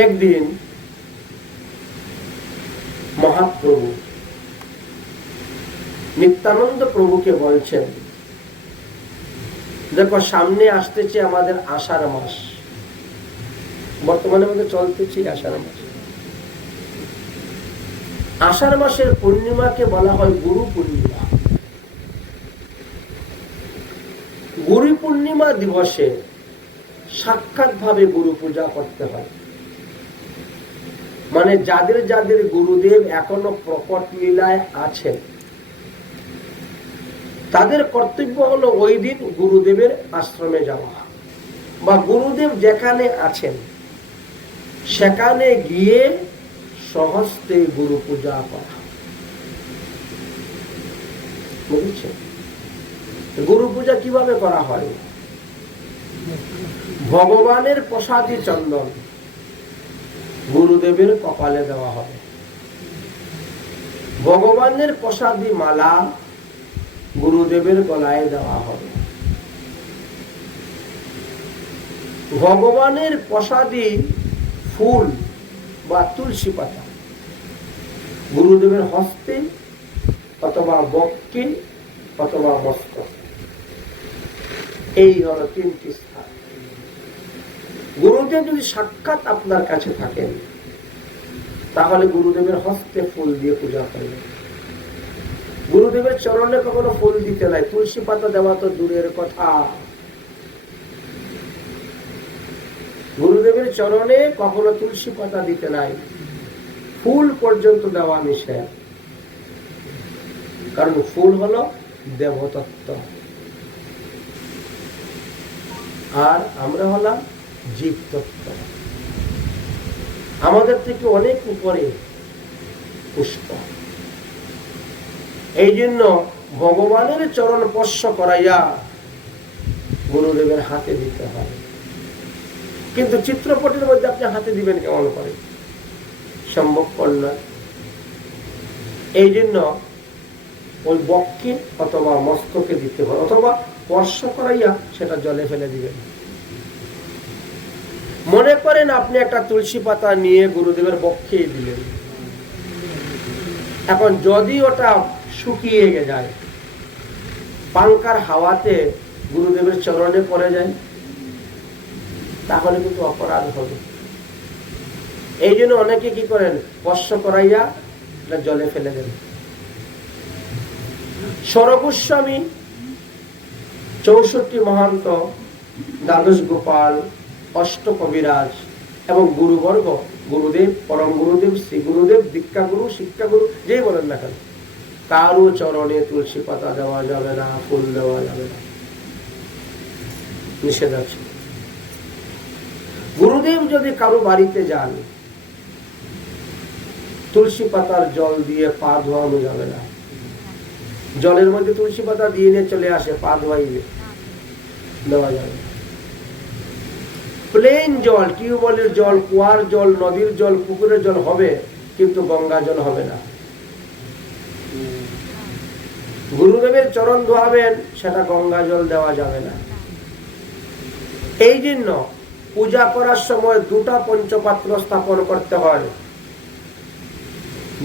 একদিন মহাপ্রভু নিত্যানন্দ প্রভুকে বলছেন, দেখো সামনে আসতেছে আমাদের আষাঢ় মাস, বর্তমানে আমাদের চলতেছে আষাঢ় মাস। আষাঢ় মাসের পূর্ণিমাকে বলা হয় গুরু পূর্ণিমা। গুরু পূর্ণিমা দিবসে সাক্ষাৎ ভাবে গুরু পূজা করতে হয়। মানে যাদের যাদের গুরুদেব এখনো প্রকট লীলায় আছেন, তাদের কর্তব্য হলো ওই দিন গুরুদেবের আশ্রমে যাওয়া, বা গুরুদেব যেখানে আছেন সেখানে গিয়ে সহস্তে গুরু পূজা করা। বুঝছেন? গুরু পূজা কিভাবে করা হয়? ভগবানের প্রসাদী চন্দন গুরুদেবের কপালে দেওয়া হবে, ভগবানের প্রসাদী মালা গুরুদেবের গলায় দেওয়া হবে, ভগবানের প্রসাদী ফুল বা তুলসী পাতা গুরুদেবের হস্তে অথবা বক্ষে অথবা মস্তক। এই হলো তিনটি স্থান। গুরুদেব যদি সাক্ষাৎ আপনার কাছে থাকেন তাহলে গুরুদেবের হস্তে ফুল দিয়ে পূজা করবেন। গুরুদেবের চরণে কখনো ফুল দিতে নাই, তুলসী পাতা দেওয়া তো দূরের কথা। গুরুদেবের চরণে কখনো তুলসী পাতা দিতে নাই, ফুল পর্যন্ত দেওয়া নিষেধ। কারণ ফুল হলো দেবতত্ত্ব, আর আমরা হলাম জীবতত্ত্ব। আমাদের থেকে অনেক উপরে পুষ্প। এই জন্য ভগবানের চরণ স্পর্শ করাইয়া গুরুদেবের হাতে দিতে হয়। কিন্তু চিত্রপটের মধ্যে আপনি হাতে দিবেন কেমন করে? সম্ভবপর নয়। এই জন্য ওই বক্ষে অথবা মস্তকে দিতে হয়, অথবা স্পর্শ করাইয়া সেটা জলে ফেলে দিবেন। মনে করেন আপনি একটা তুলসী পাতা নিয়ে গুরুদেবের বক্ষে দিলেন, এখন যদি ওটা শুকিয়ে যায়, পাঙ্খার হাওয়াতে গুরুদেবের চরণে পড়ে যায়, তাহলে কিন্তু অপরাধ হবে। এই জন্য অনেকে কি করেন, স্পর্শ করাইয়া জলে ফেলে দেন। সরগোস্বামী, 64 মহান্ত, দ্বাদশ গোপাল, অষ্ট কবিরাজ এবং গুরুবর্গ, গুরুদেব, পরম গুরুদেব, শ্রী গুরুদেব, দীক্ষা গুরু, শিক্ষা গুরু, যেই বলেন না কেন, কারো চরণে তুলসী পাতা দেওয়া যাবে না, ফুল দেওয়া যাবে না, নিষেধ আছে। গুরুদেব যদি কারো বাড়িতে যান, তুলসী পাতার জল দিয়ে পা ধোয়ানো যাবে না। জলের মধ্যে তুলসী পাতা দিয়ে নিয়ে চলে আসে, পা ধোয়াইলে দেওয়া যাবে। প্লেন জল, টিউবওয়েলের জল, কুয়ার জল, নদীর জল, পুকুরের জল হবে, কিন্তু গঙ্গা জল হবে না। গুরুদেবের চরণ ধোয়াবেন, সেটা গঙ্গা জল দেওয়া যাবে না। এই জন্য পূজা করার সময় দুটা পঞ্চপাত্র স্থাপন করতে হয়।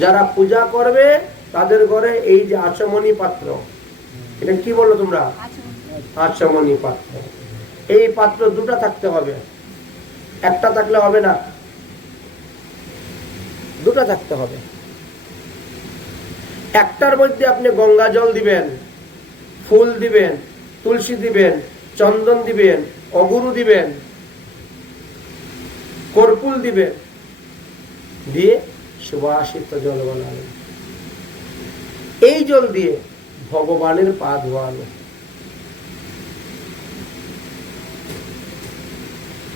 যারা পূজা করবে তাদের ঘরে এই যে আচমনি পাত্র, এটা কি বললো তোমরা? আচমনি পাত্র। এই পাত্র দুটা থাকতে হবে, একটা থাকলে হবে না, দুটা থাকতে হবে। একটার মধ্যে আপনি গঙ্গা জল দিবেন, ফুল দিবেন, তুলসী দিবেন, চন্দন দিবেন, অগুরু দিবেন, কর্পূর দিবেন, দিয়ে সুবাসিত জল বানাবেন। এই জল দিয়ে ভগবানের পা ধোয়ানো।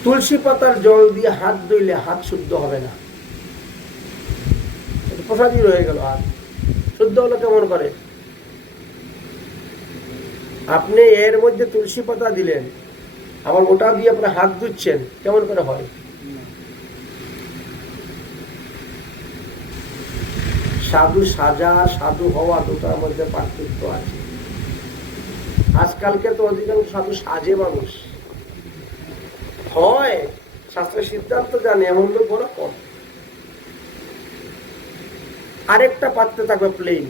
তুলসী পাতার জল দিয়ে হাত ধুইলে হাত শুদ্ধ হবে না, প্রসাদী রয়ে গেল। হাত শুদ্ধ হলো কেমন করে? আপনি এর মধ্যে তুলসী পাতা দিলেন, আবার ওটা দিয়ে আপনি হাত ধুচ্ছেন, কেমন করে হয়? সাধু সাজা, সাধু হওয়া, দুটার মধ্যে পার্থক্য আছে। আজকালকে তো অধিকাংশ সাধু সাজে মানুষ হয়, শাস্ত্রের সিদ্ধান্ত জানে এমন লোক বড় কম। আরেকটা পাত্রে থাকবে প্লেন,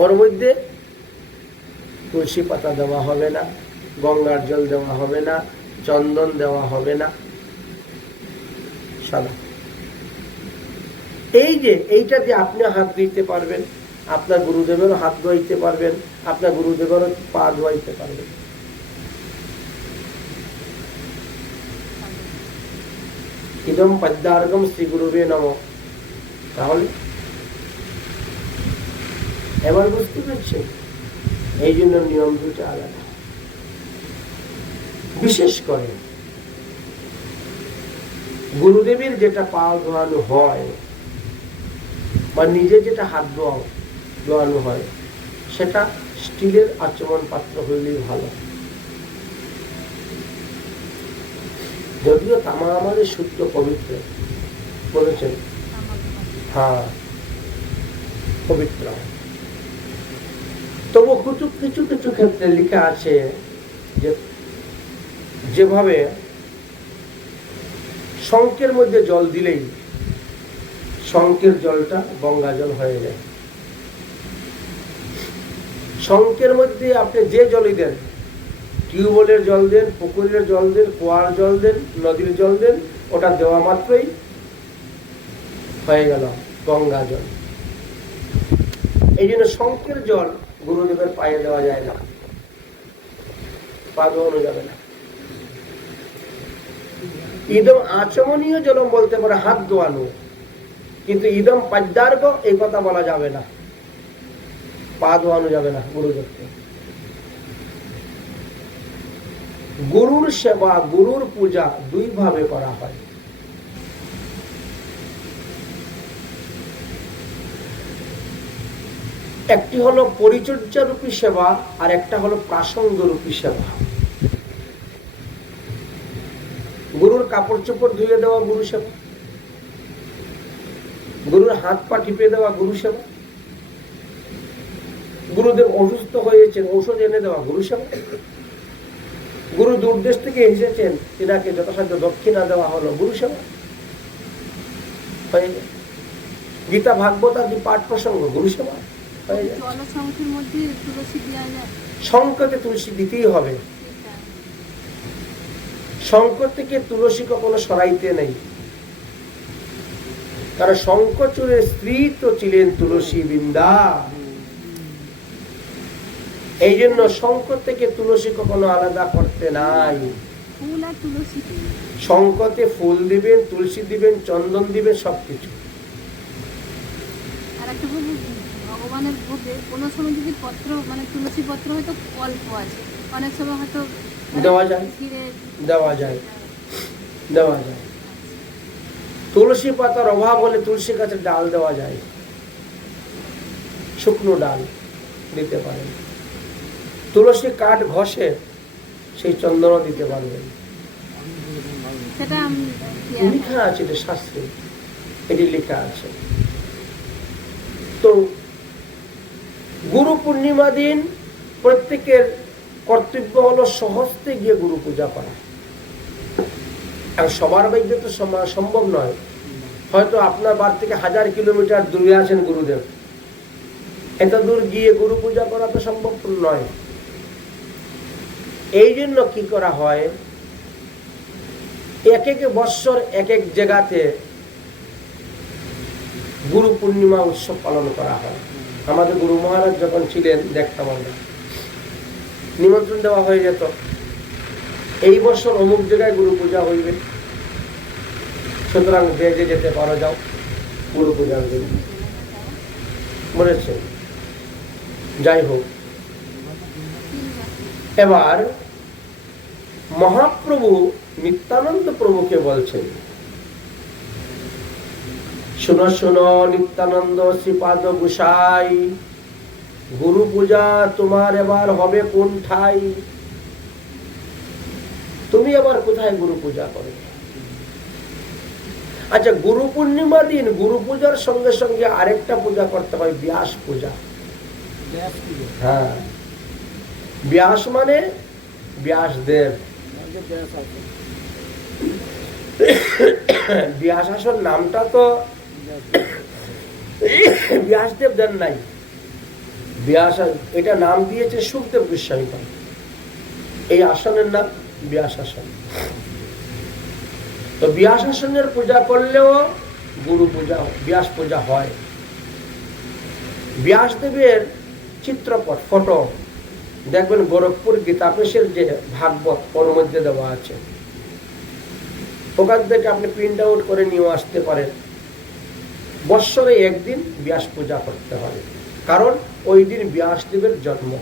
ওর মধ্যে তুলসী পাতা দেওয়া হবে না, গঙ্গার জল দেওয়া হবে না, চন্দন দেওয়া হবে না, সাদা। এই যে এইটা দিয়ে আপনি হাত ধুইতে পারবেন, আপনার গুরুদেবেরও হাত ধোয়াইতে পারবেন, আপনার গুরুদেবেরও পা ধোয়াইতে পারবেন। ইদম পদ্মার্গম শ্রী গুরুবে নমঃ। তাহলে এবার বুঝতে পারছেন, এই জন্য নিয়ম দুটো আলাদা। বিশেষ করে গুরুদেবের যেটা পা ধোয়ানো হয় বা নিজে যেটা হাত ধোয়ানো হয়, সেটা স্টিলের আচমন পাত্র হইলেই ভালো। যদিও তামা আমাদের শুদ্ধ পবিত্র বলেছেন, হ্যাঁ পবিত্র, তবু কিছু কিছু ক্ষেত্রে লেখা আছে যে যেভাবে শঙ্কের মধ্যে জল দিলেই শঙ্কের জলটা গঙ্গা জল হয়ে যায়। শঙ্কের মধ্যে আপনি যে জলই দেন, টিউবওয়েলের জল দেন, পুকুরের জল দেন, কুয়ার জল দেন, নদীর জল দেন, ওটা দেওয়া মাত্রই হয়ে গেল গঙ্গা জল। এই জন্য শঙ্কের জল গুরুদেবের পায়ে দেওয়া যায় না, পা ধোয়ানো যাবে না। ইদম আচমনীয় জলম বলতে পারে হাত ধোয়ানো, কিন্তু ইদম পদ্মার্ঘ এই কথা বলা যাবে না, পা ধোয়ানো যাবে না গুরুদেবকে। গুরুর সেবা, গুরুর পূজা দুই ভাবে করা হয়। একটি হলো পরিচর্যা রূপী সেবা, আর একটা হলো প্রাসঙ্গ রূপী সেবা। গুরুর কাপড় চোপড় ধুয়ে দেওয়া গুরু সেবা, গুরুর হাত পা টিপে দেওয়া গুরু সেবা, গুরুদেব অসুস্থ হয়েছেন ঔষধ এনে দেওয়া গুরু সেবা, গুরু দূরদেশ থেকে এসেছেন তিনাকে যথাসাধ্য দক্ষিণা দেওয়া হলো গুরু সেবা। গীতা ভাগবত আদি পাঠ প্রসঙ্গ গুরু সেবা। শঙ্কতে তুলসী দিতেই হবে, শঙ্খ থেকে তুলসী কখনো সরাইতে নেই, কারণ শঙ্খচূড়ের স্ত্রী তো ছিলেন তুলসী বৃন্দা। এই জন্য শঙ্খ থেকে তুলসী কখনো আলাদা করতে নাই। শঙ্খতে ফুল দিবেন, তুলসী দিবেন, চন্দন দিবেন, সবকিছু। ভগবানের ভোগে কোন সময় যদি পত্র মানে তুলসী পত্র হয়তো অল্প আছে, অনেক সময় হয়তো দেওয়া যায়, দেওয়া যায়, দেওয়া যায়। তুলসী পাতার অভাব হলে তুলসী গাছের ডাল দেওয়া যায়, শুকনো ডাল দিতে পারেন। তুলসী কাঠ ঘষে সেই চন্দন দিতে পারবেন। লেখা আছে এটা শাস্ত্রে, এটি লেখা আছে। তো গুরু পূর্ণিমা দিন প্রত্যেকের কর্তব্য হলো স্বহস্তে গিয়ে গুরু পূজা করা। আর সবার বাইরে তো সম্ভব নয়, হয়তো আপনার বাড়ি থেকে 1000 কিলোমিটার দূরে আছেন গুরুদেব, এত দূর গিয়ে গুরু পূজা করা তো সম্ভব নয়। এই জন্য কি করা হয়, এক এক বৎসর এক এক জায়গাতে গুরু পূর্ণিমা উৎসব পালন করা হয়। আমাদের গুরু মহারাজ যখন ছিলেন দেখতাম আমরা, নিমন্ত্রণ দেওয়া হয়ে যেত, এই বছর অমুক জায়গায় গুরু পূজা হইবে, সুতরাং যে যেতে পারো যাও গুরু পূজার জন্য বলেছে। যাই হোক, এবার মহাপ্রভু নিত্যানন্দ প্রভুকে বলছেন, শুনো শুনো নিত্যানন্দ শ্রীপাদ গোসাই, গুরু পূজা তোমার এবার হবে কোন ঠাই? তুমি এবার কোথায় গুরু পূজা করবে? আচ্ছা, গুরু পূর্ণিমা দিন গুরু পূজার সঙ্গে সঙ্গে আরেকটা পূজা করতে হয়, ব্যাস পূজা। হ্যাঁ, ব্যাস মানে ব্যাসদেব। ব্যাসাসন নামটা তো ব্যাসদেব দেন নাই, এটা নাম দিয়েছে সুখদেব গোস্বামী পাদ। এই আসনের নাম ব্যাসাসন। তো ব্যাসাসনের পূজা করলেও গুরু পূজা, ব্যাস পূজা হয়। ব্যাসদেবের চিত্রপট, ফটো দেখবেন গোরখপুর গীতাপেশের যে ভাগবত ওর মধ্যে দেওয়া আছে, ওখান থেকে আপনি প্রিন্ট আউট করে নিয়ে আসতে পারেন। বৎসরে একদিন ব্যাস পূজা করতে হবে, কারণ ওই দিন ব্যাসদেবের জন্ম।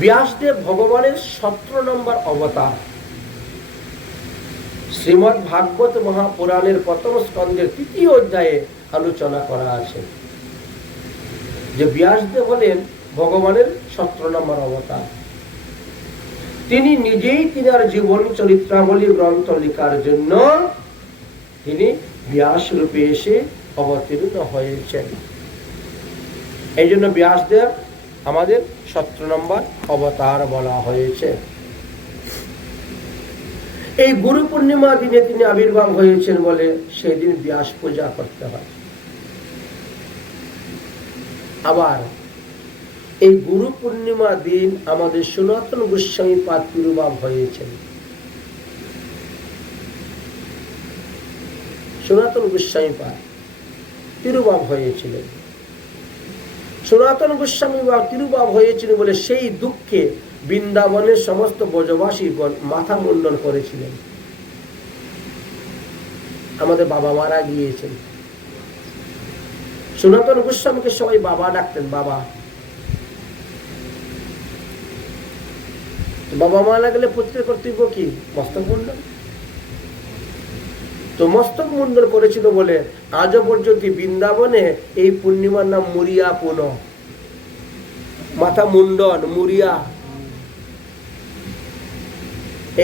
ব্যাসদেব ভগবানের 17 নম্বর অবতার। শ্রীমদ্ ভাগবত মহাপুরাণের প্রথম স্কন্ধের 3য় অধ্যায়ে আলোচনা করা আছে যে ব্যাসদেব হলেন ভগবানের 17 নম্বর অবতার। তিনি নিজেই তিনার জীবন চরিত্রাবলী গ্রন্থ লেখার জন্য তিনি ব্যাস রূপে এসে অবতীর্ণ হয়েছেন। এই জন্য ব্যাসদেব আমাদের 17 নম্বর অবতার বলা হয়েছে। এই গুরু পূর্ণিমা দিনে তিনি আবির্ভাব হয়েছেন বলে সেই দিন ব্যাস পূজা করতে হয়। আবার এই গুরু পূর্ণিমা দিন আমাদের সনাতন গোস্বামী পাদ তিরুভাব হয়েছেন। সনাতন গোস্বামী পাদ তিরুভাব হয়েছিলেন। সনাতন গোস্বামী তিরুভাব হয়েছিল বলে সেই দুঃখে বৃন্দাবনের সমস্ত ব্রজবাসীগণ মাথা মুন্ডন করেছিলেন। আমাদের বাবা মারা গিয়েছেন, সনাতন গোস্বামীকে সবাই বাবা ডাকতেন। বাবা বাবা মারা গেলে পুত্রের কর্তব্য কি? মস্তক মুন্ডন। তো মস্তক মুন্ডন করেছিল বলে আজও পর্যন্ত বৃন্দাবনে এই পূর্ণিমার নাম মুরিয়া পুন, মাথা মুন্ডন, মুরিয়া।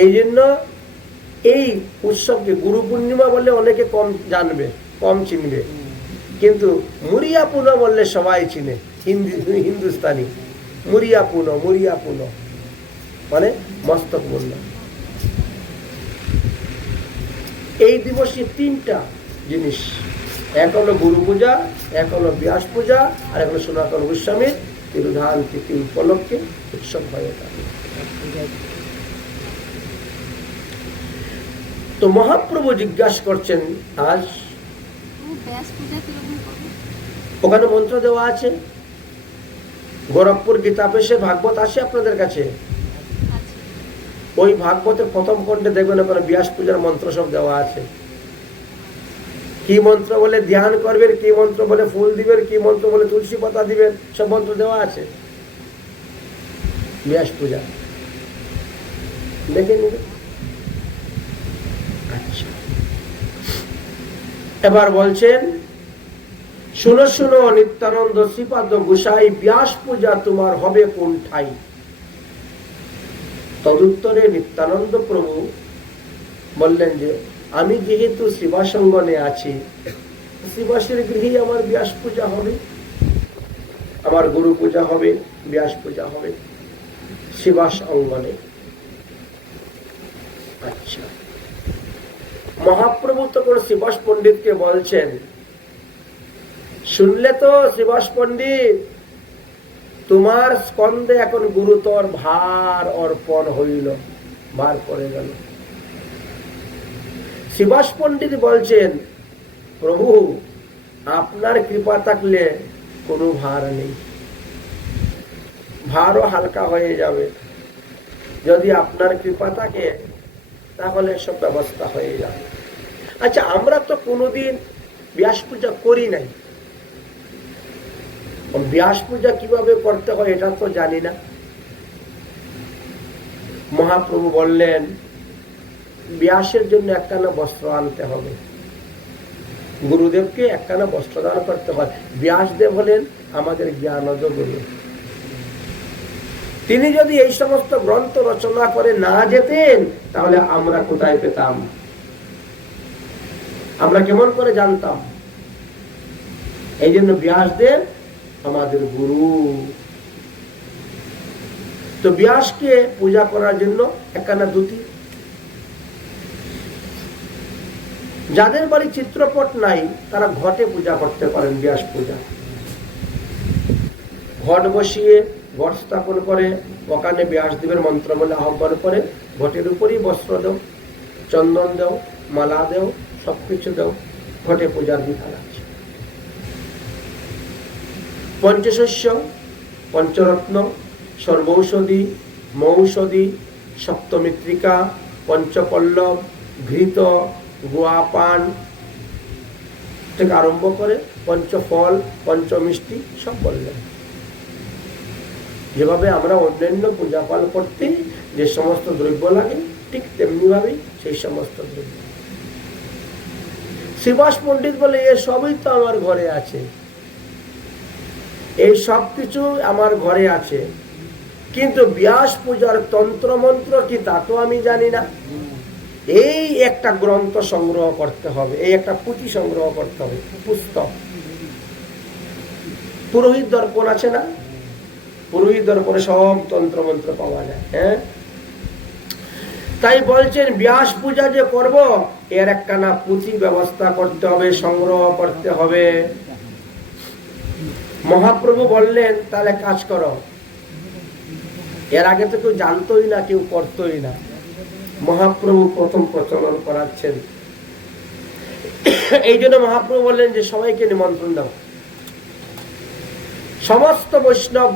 এই জন্য এই উৎসবকে গুরু পূর্ণিমা বললে অনেকে কম জানবে, কম চিনবে, কিন্তু মুরিয়া পুন বললে সবাই চিনে। হিন্দুস্তানি মুরিয়া পুন, মুরিয়া পুন মানে মস্তক মুন্ডন। এই দিবসে 3টা জিনিস, এক হলো গুরু পূজা, এক হলো ব্যাস পূজা, আর এক হলো সনাতন গোস্বামীর তিরোধান তিথি উপলক্ষে উৎসব হয়ে থাকে। তো মহাপ্রভু জিজ্ঞাসা করছেন আজ ওখানে মন্ত্র দেওয়া আছে, গোরখপুর গীতাপেশে ভাগবত আছে আপনাদের কাছে। ওই ভাগবতের প্রথম খণ্ডে দেখবেন ওখানে ব্যাস পূজার মন্ত্র সব দেওয়া আছে। কি মন্ত্র বলে ধ্যান করবেন, কি মন্ত্র বলে ফুল দিবেন, কি মন্ত্র বলে তুলসী পাতা দিবেন, সব মন্ত্র দেওয়া আছে ব্যাস পূজা। দেখে নিবে। আচ্ছা, এবার বলছেন শুনো শুনো নিত্যানন্দ শ্রীপাদ গোসাই, ব্যাস পূজা তোমার হবে কোন ঠাই? তদুত্তরে নিত্যানন্দ প্রভু বললেন যে আমি যেহেতু শ্রীবাসঙ্গনে আছি, শ্রীবাসের গৃহেই আমার ব্যাস পূজা হবে, আমার গুরু পূজা হবে, ব্যাস পূজা হবে শ্রীবাস অঙ্গনে। আচ্ছা, মহাপ্রভু তখন শ্রীবাস পণ্ডিতকে বলছেন, শুনলে তো শ্রীবাস পণ্ডিত, তোমার স্কন্ধে এখন গুরুতর ভার অর্পণ হইল, ভার পড়ে গেল। শ্রীবাস পণ্ডিত বলছেন, প্রভু আপনার কৃপা থাকলে কোনো ভার নেই, ভারও হালকা হয়ে যাবে। যদি আপনার কৃপা থাকে তাহলে সব ব্যবস্থা হয়ে যাবে। আচ্ছা, আমরা তো কোনোদিন ব্যাস পূজা করি নাই, ব্যাস পূজা কিভাবে করতে হয় এটা তো জানি না। মহাপ্রভু বললেন ব্যাসের জন্য একখানা বস্ত্র আনতে হবে, গুরুদেবকে একখানা বস্ত্র দান করতে হয়। ব্যাসদেব হলেন আমাদের জ্ঞানজ গুরু। তিনি যদি এই সমস্ত গ্রন্থ রচনা করে না যেতেন তাহলে আমরা কোথায় পেতাম? আমরা কেমন করে জানতাম? এই জন্য ব্যাসদেব আমাদের গুরু। তো ব্যাসকে পূজা করার জন্য একখানা ধুতি যাদের বাড়ি চিত্রপট নাই তারা ঘটে পূজা করতে পারেন, ব্যাস পূজা। ঘট বসিয়ে ঘট স্থাপন করে ওখানে ব্যাসদেবের মন্ত্র বলে আহ্বান করে ঘটের উপরই বস্ত্র দাও, চন্দন দাও, মালা দাও, সবকিছু দাও, ঘটে পূজার বিধান আছে। পঞ্চশস্য, পঞ্চরত্ন, সর্বৌষধি, মৌষধি, সপ্তমিত্রিকা, পঞ্চপল্লব, ঘৃত, গোয়াপান থেকে আরম্ভ করে পঞ্চফল, পঞ্চমিষ্টি সব বললেন। যেভাবে আমরা অন্যান্য পূজা পাল করতে যে সমস্ত দ্রব্য লাগে ঠিক তেমনি ভাবে সেই সমস্ত দ্রব্য। শ্রীবাস পণ্ডিত বলে এ সবই তো আমার ঘরে আছে, এই সব কিছু আমার ঘরে আছে, কিন্তু ব্যাস পূজার তন্ত্র মন্ত্র কি তা তো আমি জানি না। এই একটা গ্রন্থ সংগ্রহ করতে হবে, এই একটা পুঁথি সংগ্রহ করতে হবে, পুস্তক। পুরোহিত দর্পণ আছে না, পুরোহিত দর্পণে সব তন্ত্র মন্ত্র পাওয়া যায়। হ্যাঁ, তাই বলছেন ব্যাস পূজা যে করব এর একখানা পুঁথি ব্যবস্থা করতে হবে, সংগ্রহ করতে হবে। মহাপ্রভু বললেন তাহলে কাজ করো। এর আগে তো কেউ জানতোই না, কেউ করতোই না, মহাপ্রভু প্রথম প্রচলন করাচ্ছেন। এই জন্য মহাপ্রভু বললেন যে সবাইকে নিমন্ত্রণ দাও, সমস্ত বৈষ্ণব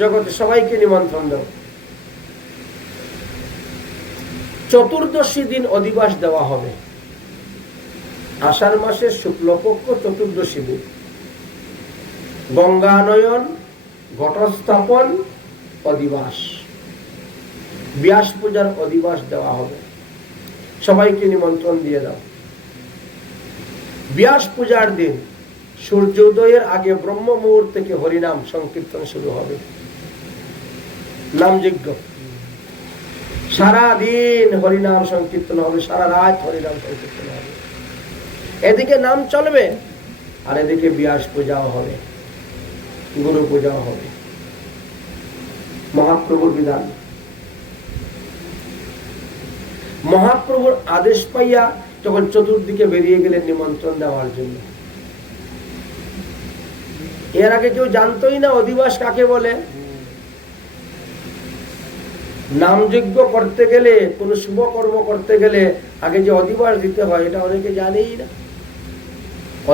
জগতে সবাইকে নিমন্ত্রণ দাও। চতুর্দশী দিন অধিবাস দেওয়া হবে, আষাঢ় মাসের শুক্লপক্ষ চতুর্দশী দিন গঙ্গানয়ন, ঘটস্থাপন, অধিবাস, ব্যাস পূজার অধিবাস দেওয়া হবে। সবাইকে নিমন্ত্রণ দিয়ে দাও। ব্যাস পূজার দিন সূর্যোদয়ের আগে ব্রহ্ম মুহূর্ত থেকে হরিনাম সংকীর্তন শুরু হবে, নামযজ্ঞ। সারা দিন হরিনাম সংকীর্তন হবে, সারা রাত হরিনাম সংকীর্তন হবে। এদিকে নাম চলবে আর এদিকে ব্যাস পূজাও হবে, গুরু পূজাও হবে। মহাপ্রভুর বিধান। মহাপ্রভুর আদেশ পাইয়া যখন চতুর্দিকে বেরিয়ে গেলেন নিমন্ত্রণ দেওয়ার জন্য। এর আগে কেউ জানতোই না অধিবাস কাকে বলে। নামযজ্ঞ করতে গেলে, কোন শুভ কর্ম করতে গেলে আগে যে অধিবাস দিতে হয় এটা অনেকে জানেই না।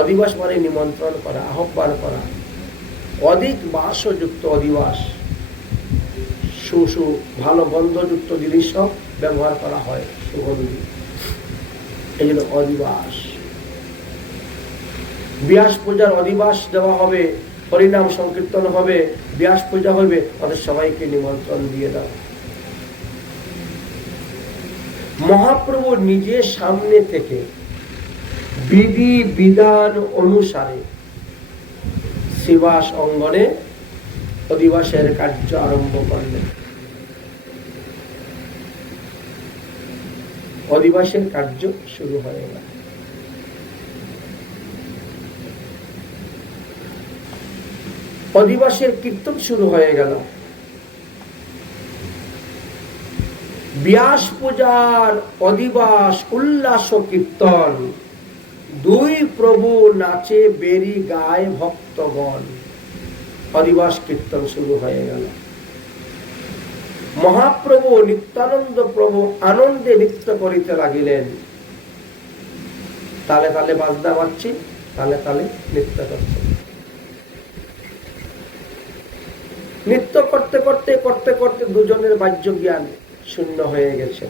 অধিবাস মানে নিমন্ত্রণ করা, আহ্বান করা, অধিক বাসযুক্ত অধিবাস, ভালো গন্ধযুক্ত জিনিস সব ব্যবহার করা হয়, সুগন্ধি, এই জন্য অধিবাস। ব্যাস পূজার অধিবাস দেওয়া হবে, হরিনাম সংকীর্তন হবে, ব্যাস পূজা হবে, তাদের সবাইকে নিমন্ত্রণ দিয়ে দাও। মহাপ্রভু নিজের সামনে থেকে বিধি বিধান অনুসারে শ্রীবাস অঙ্গনে অধিবাসের কার্য আরম্ভ করলেন। অধিবাসের কার্য শুরু হয়ে গেল। অধিবাসের কীর্তন শুরু হয়ে গেল। ব্যাস পূজার অধিবাস উল্লাস কীর্তন, দুই প্রভু নাচে বেরি গায় ভক্তগণ। অধিবাস কীর্তন শুরু হয়ে গেল। মহাপ্রভু নিত্যানন্দ প্রভু আনন্দে নৃত্য করিতে লাগিলেন। তালে তালে বাজনা বাজছে, তালে তালে নৃত্য করছে। নৃত্য করতে করতে করতে করতে দুজনের বাহ্য জ্ঞান শূন্য হয়ে গেছে।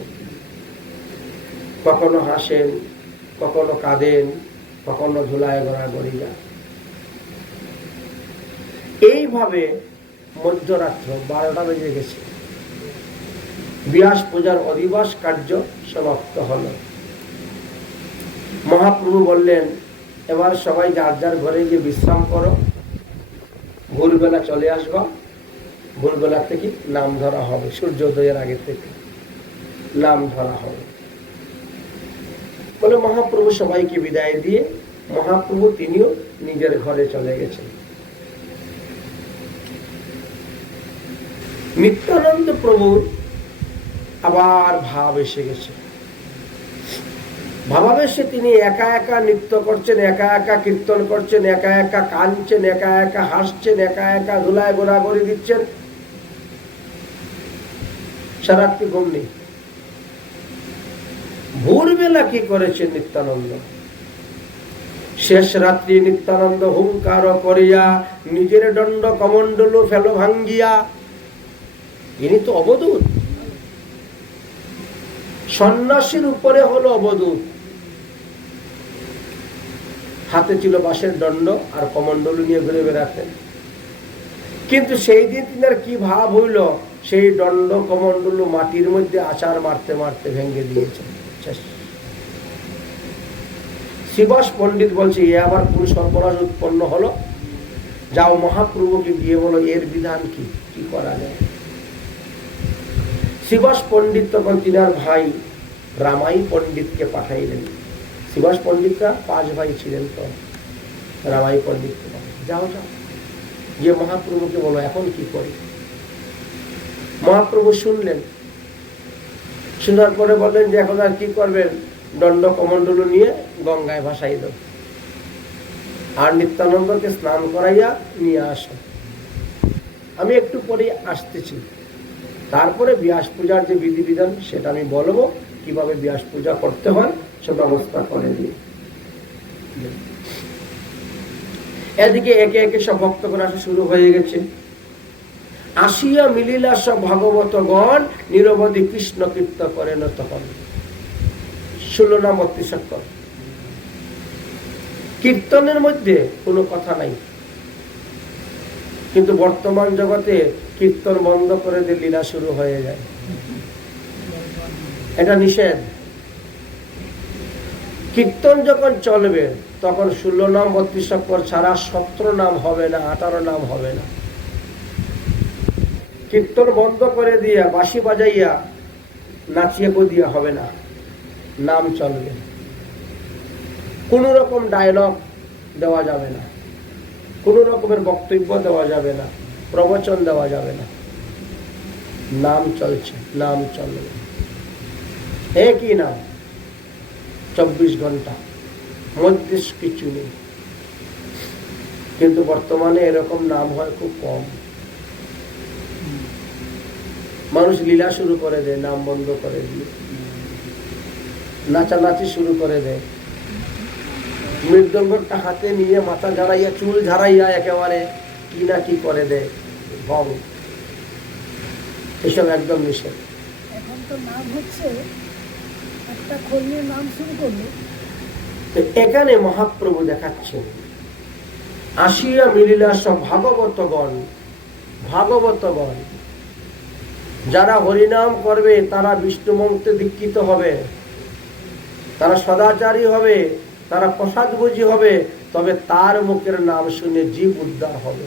কখনো হাসেন, কখনো কাঁদেন, কখনো ধুলায় গড়াগড়ি যায়। এইভাবে মধ্যরাত্র 12টা বেজে গেছে। ব্যাস পূজার অধিবাস কার্য সমাপ্ত হল। মহাপ্রভু বললেন এবার সবাই যার যার ঘরে গিয়ে বিশ্রাম করো, ভোরবেলা চলে আসবা। ভোরবেলা থেকে নাম ধরা হবে, সূর্যোদয়ের আগে থেকে নাম ধরা হবে বলে মহাপ্রভু সবাইকে বিদায় দিয়ে মহাপ্রভু তিনিও নিজের ঘরে চলে গেছেন। নিত্যানন্দ প্রভুর আবার ভাব এসে গেছে। ভাবাবেশে তিনি একা একা নৃত্য করছেন, একা একা কীর্তন করছেন, একা একা কাঁদছেন, একা একা হাসছেন, একা একা ধুলায় গোড়াগড়ি দিচ্ছেন। সারাত্রি ঘুম নেই। ভোরবেলা কি করেছেন নিত্যানন্দ? শেষ রাত্রি নিত্যানন্দ হুঙ্কার করিয়া নিজের দণ্ড কমণ্ডল ফেল ভাঙ্গিয়া। ইনি তো অবধূত, সন্ন্যাসীর উপরে হলো অবধূত। হাতে ছিল বাঁশের দণ্ড আর কমণ্ডল নিয়ে ঘুরে বেড়াতেন। কিন্তু সেই দিন তিনার কি ভাব হইল, সেই দণ্ড কমণ্ডল মাটির মধ্যে আচার মারতে মারতে ভেঙে দিয়েছেন। শিবাস পণ্ডিত বলছে, এ আবার কোন সর্বনাশ উৎপন্ন হলো? যাও মহাপ্রভুকে গিয়ে বলো এর বিধান কি, কি করা যায়। শিবাস পণ্ডিত তখন তিনার ভাই রামাই পণ্ডিতকে পাঠাইলেন। শিবাস পণ্ডিতরা 5 ভাই ছিলেন, তো রামাই পণ্ডিতকে যাও যাও গিয়ে মহাপ্রভুকে বলো এখন কি করি। মহাপ্রভু শুনলেন, শোনার পরে বললেন যে এখন আর কি করবেন, দণ্ড কমণ্ডল নিয়ে গঙ্গায় ভাসাই দাও আর নিত্যানন্দকে স্নান করাইয়া নিয়ে আসো। আমি একটু পরে আসতেছি, তারপরে ব্যাস পূজার যে বিধিবিধান সেটা আমি বলবো, কিভাবে ব্যাস পূজা করতে হয় সে ব্যবস্থা করে দিই। এদিকে একে একে সব ভক্তগণ আসা শুরু হয়ে গেছে। আসিয়া মিলিলা সব ভাগবতগণ নিরবধি কৃষ্ণ কীর্ত করেন তখন। 16 নাম 32 অক্ষর। কীর্তনের মধ্যে কোনো কথা নাই, কিন্তু বর্তমান জগতে কীর্তন বন্ধ করে দিয়ে লীলা শুরু হয়ে যায়, এটা নিষেধ। কীর্তন যখন চলবে তখন 16 নাম 32 অক্ষর ছাড়া 17 নাম হবে না, 18 নাম হবে না। কীর্তন বন্ধ করে দিয়া বাঁশি বাজাইয়া নাচিয়ে দিয়া হবে না, নাম চলবে। কোন রকম ডায়লগ দেওয়া যাবে না, কোন রকমের বক্তব্য দেওয়া যাবে না, প্রবচন দেওয়া যাবে না। নাম চলছে, নাম চলবে। একই নাম 24 ঘন্টা, মধ্যে কিছু নেই। কিন্তু বর্তমানে এরকম নাম হয় খুব কম। মানুষ লীলা শুরু করে দেয়, নাম বন্ধ করে দিয়ে নাচানাচি শুরু করে দেয়। মৃদঙ্গটা হাতে নিয়ে মাথা ঝাড়াইয়া চুল ঝাড়াইয়া একেবারে কি না কি করে দেয়। ভং, এসব একদম নিষেধ। এখন তো নাম হচ্ছে একটা খোলের নাম শুরু করলো। এখানে মহাপ্রভু দেখাচ্ছেন আসিয়া মিলিলা সব ভাগবতগণ। ভাগবতগণ যারা হরিনাম করবে তারা বিষ্ণু মন্ত্রে দীক্ষিত হবে, তারা সদাচারী হবে, তারা প্রসাদভোজী হবে, তবে তার মুখের নাম শুনে জীব উদ্ধার হবে।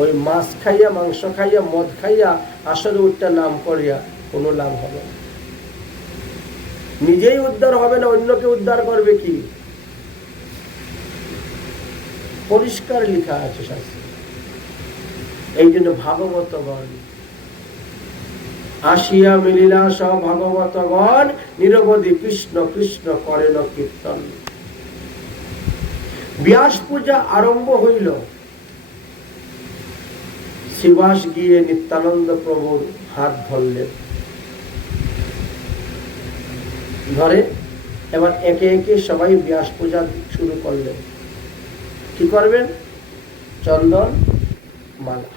ওই মাছ খাইয়া, মাংস খাইয়া, মদ খাইয়া আসলে উঠটা নাম করিয়া কোনো লাভ হবে না। নিজেই উদ্ধার হবে না, অন্যকে উদ্ধার করবে কি? পরিষ্কার লেখা আছে শাস্ত্রে। এই জন্য ভাগবতগণ আসিয়া মিলিলা সব ভাগবতগণ নিরবধি কৃষ্ণ কৃষ্ণ করেন কীর্তন। ব্যাস পূজা আরম্ভ হইল। শিবাস গিয়ে নিত্যানন্দ প্রভুর হাত ধরলেন, ধরে এবার একে একে সবাই ব্যাস পূজা শুরু করলেন। কি করবেন? চন্দন মালা,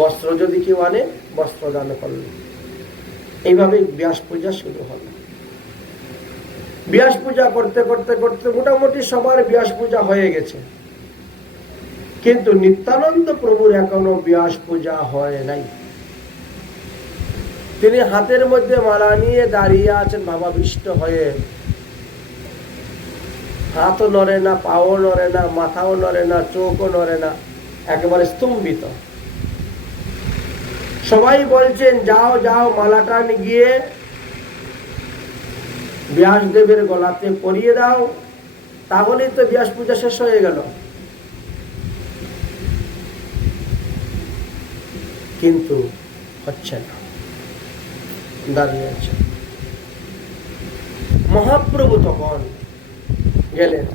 বস্ত্র যদি কেউ আনে বস্ত্র দান করলেন। এইভাবে ব্যাস পূজা শুরু হল। ব্যাস পূজা করতে করতে করতে মোটামুটি সবার ব্যাস পূজা হয়ে গেছে, কিন্তু নিত্যানন্দ প্রভুর এখনো ব্যাস পূজা হয় নাই। তিনি হাতের মধ্যে মালা নিয়ে দাঁড়িয়ে আছেন ভাবাবিষ্ট হয়ে। হাতও নড়ে না, পাও নড়ে না, মাথাও নড়ে না, চোখও নড়ে না, একেবারে স্তম্ভিত। সবাই বলছেন যাও যাও মালাটা গিয়ে ব্যাসদেবের গলাতে পরিয়ে দাও, তাহলেই তো ব্যাস পূজা শেষ হয়ে গেল। কিন্তু হচ্ছে না। দাঁড়িয়ে আছে। মহাপ্রভু তখন গেলেন,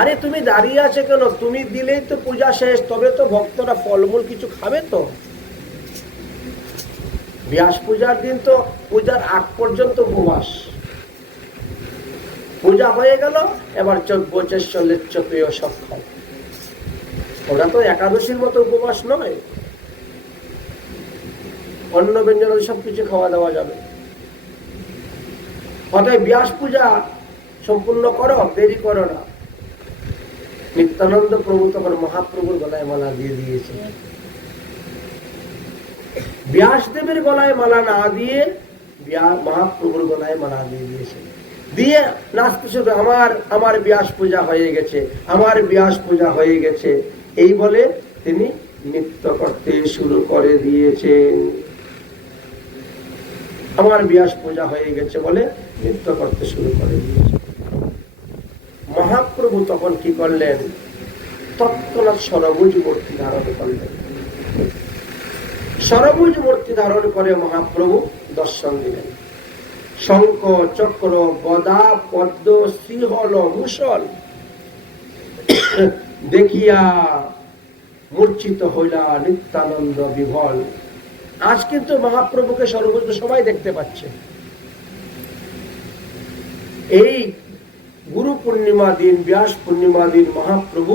আরে তুমি দাঁড়িয়ে আছে কেন? তুমি দিলেই তো পূজা শেষ, তবে তো ভক্তরা ফলমূল কিছু খাবে তো। ব্যাস পূজার দিন তো পূজার আগ পর্যন্ত উপবাস, পূজা হয়ে গেল এবার চোখ বোঝে লেচ্চ পেয় সব খাও। ওরা তো একাদশীর মতো উপবাস নয়, অন্ন ব্যঞ্জন সবকিছু খাওয়া দাওয়া যাবে। অতএব ব্যাস পূজা সম্পূর্ণ করো, দেরি করো না। নিত্যানন্দ প্রভু তখন মহাপ্রভুর গলায় মালা দিয়ে দিয়েছে। ব্যাসদেবের গলায় মালা না দিয়ে মহাপ্রভুর গলায় মালা দিয়ে দিয়েছে। দিয়ে নাচতে শুরু, আমার ব্যাস পূজা হয়ে গেছে, আমার ব্যাস পূজা হয়ে গেছে, এই বলে তিনি নৃত্য করতে শুরু করে দিয়েছেন। আমার ব্যাস পূজা হয়ে গেছে বলে নৃত্য করতে শুরু করে দিয়েছে। মহাপ্রভু তখন কি করলেন? তৎক্ষণাৎ সরবুজ মূর্তি ধারণ করলেন। সরবুজ মূর্তি ধারণ করে মহাপ্রভু দর্শন দিলেন। শঙ্খ, চক্র, গদা, পদ্ম, সিংহল, মুসল দেখিয়া মূর্ছিত হইলা নিত্যানন্দ বিভল। আজ কিন্তু মহাপ্রভুকে সর্বজ সবাই দেখতে পাচ্ছে। এই গুরু পূর্ণিমা দিন, ব্যাস পূর্ণিমা দিন মহাপ্রভু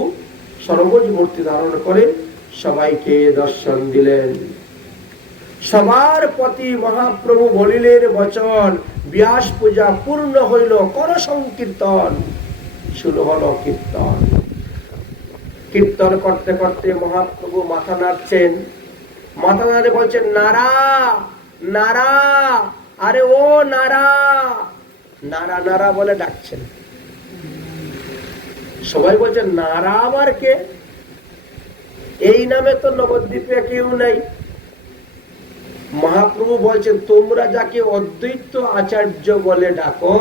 সর্বজ মূর্তি ধারণ করে সবাইকে দর্শন দিলেন। সবার প্রতি মহাপ্রভু বলিলেন বচন, ব্যাস পূজা পূর্ণ হইল, কর সংকীর্তন। শুরু হলো কীর্তন। কীর্তন করতে করতে মহাপ্রভু মাথা নাড়ছেন। মাথা নাড়ে বলছেন, নারা নারা, আরে ও নারা, নারা নারা বলে ডাকছেন। সবাই বলছেন, নারা আবার কে? এই নামে তো নবদ্বীপে কেউ নাই। মহাপ্রভু বলছেন, তোমরা যাকে অদ্বৈত আচার্য বলে ডাকো,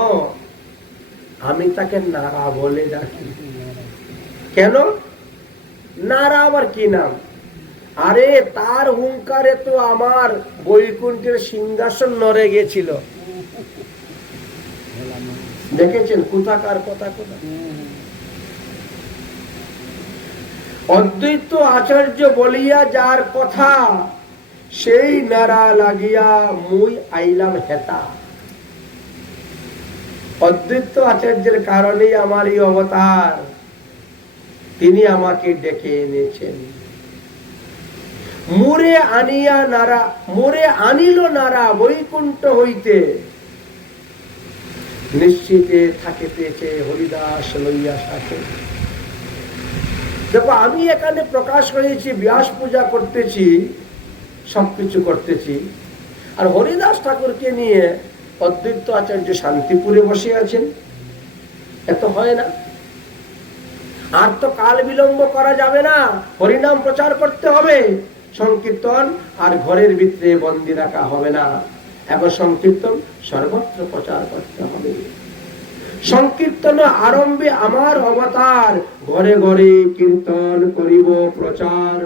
আমি তাকে নারা বলে ডাকি। কেন? নারা আবার কি নাম? আরে তার হুঙ্কারে তো আমার বৈকুণ্ঠের সিংহাসন নড়ে গেছিল। দেখেছেন কোথাকার কথা? কোথা অদ্বৈত আচার্য বলিয়া যার কথা, সেই নারা লাগিয়া মুই আইলাম হেতা। অদ্বৈত আচার্যের কারণেই আমার এই অবতার, তিনি আমাকে ডেকে এনেছেন। মোরে আনিয়া নারা, মোরে আনিল নারা বৈকুণ্ঠ হইতে, নিশ্চিতে থাকে পেয়েছে হরিদাস লইয়া সাথে। দেখো, আমি এখানে প্রকাশ হয়েছি, ব্যাস পূজা করতেছি, সবকিছু করতেছি, আর হরিদাস ঠাকুরকে নিয়ে অদ্বৈত আচার্য শান্তিপুরে বসে আছেন। এত হয় না? আর তো কাল বিলম্ব করা যাবে না, হরিনাম প্রচার করতে হবে। সংকীর্তন আর ঘরের ভিতরে বন্দি রাখা হবে না, এখন সংকীর্তন সর্বত্র প্রচার করতে হবে। সংকীর্তন আরম্ভে আমার অবতার, ঘরে ঘরে কীর্তন করিব প্রচার।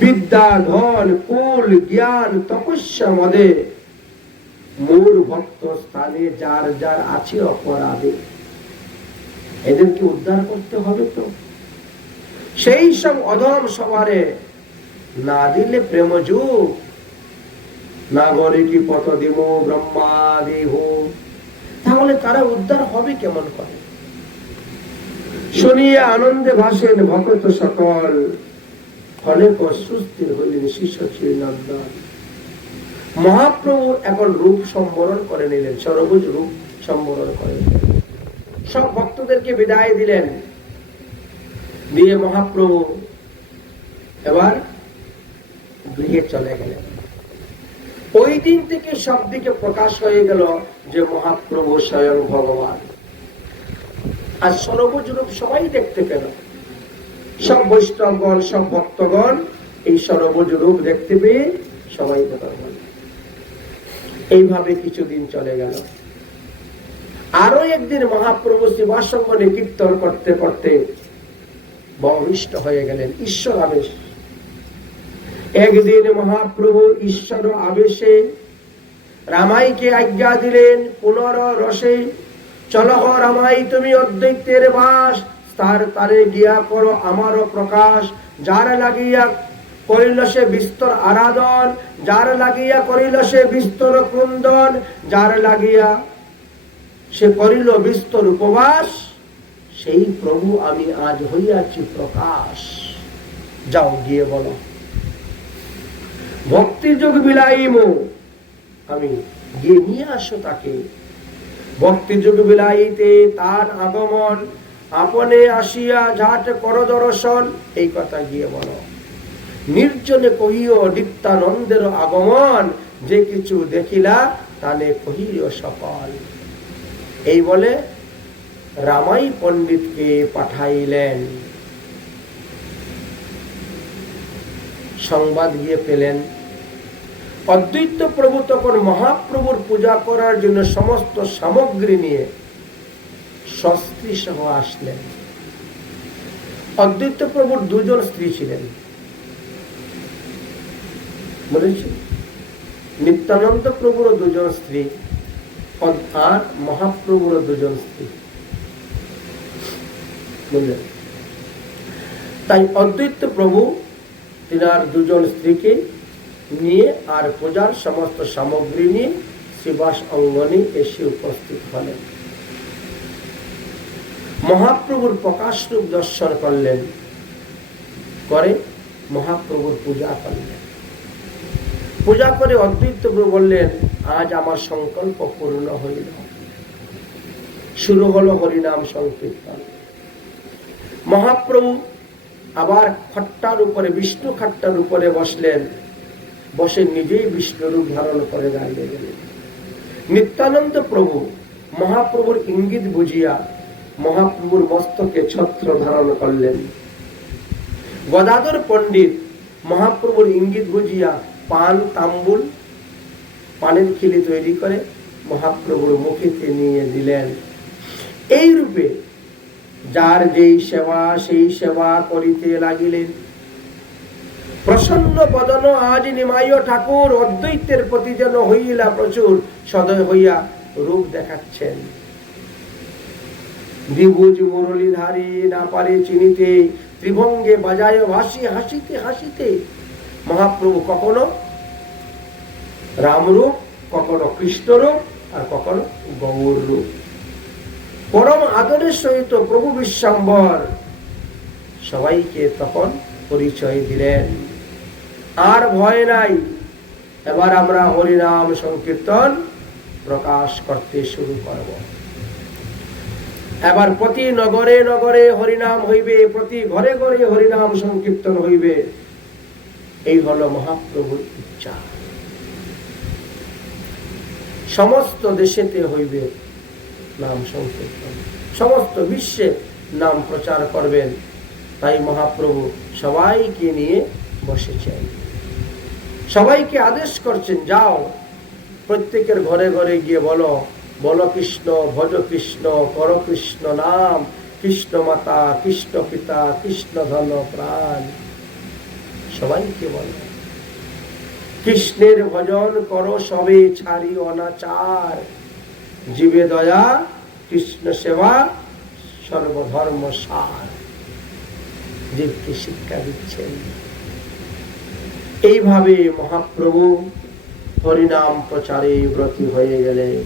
বিদ্যা ধন কুল জ্ঞান তপস্যা মদে, মূল ভক্ত স্থানে যার যার আছে অপরাধে। এদেরকে উদ্ধার করতে হবে তো। সেই সব অধম সবারে না দিলে প্রেম যুগ, নাগরিকী পথ দিব ব্রহ্মাদেহ, তাহলে তারা উদ্ধার হবে কেমন করে? শুনিয়ে আনন্দে ভাসেন ভক্ত সকল, ফলে সুস্থির হইলেন শিষ্য শ্রীনন্দন। মহাপ্রভু এখন রূপ সম্বরণ করে নিলেন, সর্বজ রূপ সম্বরণ করে নিলেন। সব ভক্তদেরকে বিদায় দিলেন, দিয়ে মহাপ্রভু এবার গৃহে চলে গেলেন। ওই দিন থেকে সব দিকে প্রকাশ হয়ে গেল যে মহাপ্রভু স্বয়ং ভগবান। আর সর্বজ রূপ সবাই দেখতে পেল, সব বৈষ্ণবগণ, সব ভক্তগণ এই সর্বজ রূপ দেখতে পেয়ে সবাই ভগবান। এইভাবে কিছুদিন চলে গেল। আরো একদিন মহাপ্রভু শিবাসঙ্গনে কীর্তন করতে করতে বহিষ্ঠ হয়ে গেলেন, ঈশ্বর আবেশ। একদিন মহাপ্রভু ঈশ্বর আবেশে রামাইকে আজ্ঞা দিলেন পুনর রসে, চলহ রামাই তুমি অদ্বৈতের বাস, তার তারে গিয়া করো আমারও প্রকাশ। যার লাগিয়া করিল সে বিস্তর আরাধন, যার লাগিয়া করিল সে বিস্তর ক্রন্দন, যার লাগিয়া সে করিল বিস্তর উপবাস, সেই প্রভু আমি আজ হইয়াছি প্রকাশ। যাও গিয়ে বলো ভক্তি যোগ বিলাইম, আমি গিয়ে নিয়ে আসো তাকে। ভক্তি যোগ বিলাইতে তার আগমন, আপনে আসিয়া ঝাট কর দর্শন, এই কথা গিয়ে বলো। নির্জনে কহিও নিত্যানন্দের আগমন, যে কিছু দেখিলা তানে কহিও সকল। এই বলে রামাই পণ্ডিতকে পাঠাইলেন। সংবাদ গিয়ে পেলেন অদ্বৈত প্রভু তখন মহাপ্রভুর পূজা করার জন্য সমস্ত সামগ্রী নিয়ে স্ত্রী সহ আসলেন। অদ্বৈত প্রভুর দুজন স্ত্রী ছিলেন, বলেছি নিত্যানন্দ প্রভুর দুজন স্ত্রী আর মহাপ্রভুর দুজন স্ত্রী, বুঝলেন? তাই অদ্বৈত প্রভু তিনার দুজন স্ত্রীকে নিয়ে আর পূজার সমস্ত সামগ্রী নিয়ে শিবাস অঙ্গনে এসে উপস্থিত হলেন। মহাপ্রভুর প্রকাশ রূপ দর্শন করলেন, করে মহাপ্রভুর পূজা করলেন। পূজা করে অদ্বৈত প্রভু বললেন আজ আমার সংকল্প পূর্ণ হইল। শুরু হলো হরিনাম সংকীর্তন। মহাপ্রভু আবার খট্টার উপরে, বিষ্ণু খাট্টার উপরে বসলেন, বসে নিজেই বিষ্ণু রূপ ধারণ করে দাঁড়িয়ে গেলেন। নিত্যানন্দ প্রভু মহাপ্রভুর ইঙ্গিত বুঝিয়া মহাপ্রভুর মস্তকে ছত্র ধারণ করলেন। গদাধর পণ্ডিত মহাপ্রভুর ইঙ্গিত বুঝিয়া পান তাম্বুল, পানের খিলি তৈরি করে মহাপ্রভুর মুখেতে নিয়ে দিলেন। এই রূপে যার যেই সেবা সেই সেবা করিতে লাগিলেন। প্রসন্ন বদন আজ নিমায় ঠাকুর, অদ্বৈতের প্রতি যেন হইলা প্রচুর সদয় হইয়া রূপ দেখাচ্ছেন। দ্বিভুজ মুরলীধারী না পারে চিনিতে, ত্রিভঙ্গে বাজায় ভাসি হাসিতে হাসিতে। মহাপ্রভু কখনো রামরূপ, কখনো কৃষ্ণরূপ, আর কখনো গৌর রূপ। পরম আদরের সহিত প্রভু বিশ্বম্বর সবাইকে তখন পরিচয় দিলেন। আর ভয় নাই, এবার আমরা হরিনাম সংকীর্তন প্রকাশ করতে শুরু করব। এবার প্রতি নগরে নগরে হরিনাম হইবে, প্রতি ঘরে ঘরে হরিনাম সংকীর্তন হইবে। এই হলো মহাপ্রভুর ইচ্ছা। সমস্ত দেশেতে হইবে নাম সংকীর্তন, সমস্ত বিশ্বে নাম প্রচার করবেন। তাই মহাপ্রভু সবাইকে নিয়ে বসেছেন, সবাইকে আদেশ করছেন যাও প্রত্যেকের ঘরে ঘরে গিয়ে বলো, বলো কৃষ্ণ, ভজ কৃষ্ণ, কর কৃষ্ণ নাম, কৃষ্ণ মাতা, কৃষ্ণ পিতা, কৃষ্ণ ধন প্রাণ। সবাইকে বলো কৃষ্ণের ভজন করো সবে, ছাড়ি অনাচার, জীবে দয়া, কৃষ্ণ সেবা, সর্বধর্ম সার। জীবকে শিক্ষা দিচ্ছেন। এইভাবে মহাপ্রভু হরিনাম প্রচারে ব্রতী হয়ে গেলেন।